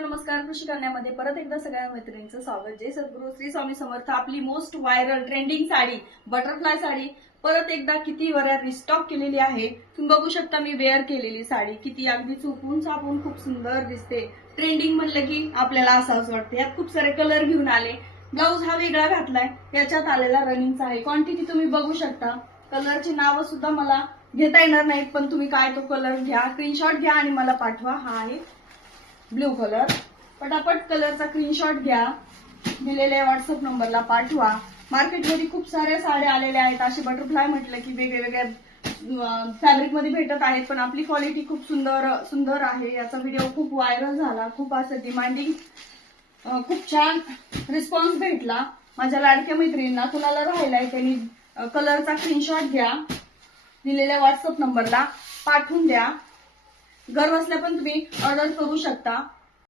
नमस्कार. कृषी कन्यामध्ये परत एकदा सगळ्या मैत्रिणींचं स्वागत. जय सद्गुरू श्री स्वामी समर्थ. आपली most viral trending sari butterfly sari परत एकदा किती वेळा रिस्टॉक केलेली आहे. तुम्ही बघू शकता मी वेअर केलेली साडी किती अगदी चुकून चापून खूप सुंदर दिसते. ट्रेंडिंग म्हणलं की आपल्याला असंच वाटतं. यात खूप सारे कलर घेऊन आले. ब्लाऊज हा वेगळा घातलाय, याच्यात आलेला रनिंगचा आहे. क्वांटिटी तुम्ही बघू शकता. कलरची नावं सुद्धा मला घेता येणार नाहीत, पण तुम्ही काय तो कलर घ्या, स्क्रीनशॉट घ्या आणि मला पाठवा. हा आहे ब्ल्यू कलर. पटापट कलरचा स्क्रीनशॉट घ्या, दिलेल्या व्हॉट्सअप नंबरला पाठवा. मार्केटमध्ये खूप साऱ्या साड्या आलेल्या आहेत. असे बटरफ्लाय म्हटलं की वेगवेगळ्या फॅब्रिक मध्ये भेटत आहेत, पण आपली क्वालिटी खूप सुंदर आहे. याचा व्हिडिओ खूप व्हायरल झाला, खूप असं डिमांडिंग, खूप छान रिस्पॉन्स भेटला. माझ्या लाडक्या मैत्रिणींना कुणाला राहिलाय त्यांनी कलरचा स्क्रीनशॉट घ्या, दिलेल्या व्हॉट्सअप नंबरला पाठवून द्या. घर बसल्या पण तुम्ही ऑर्डर करू शकता.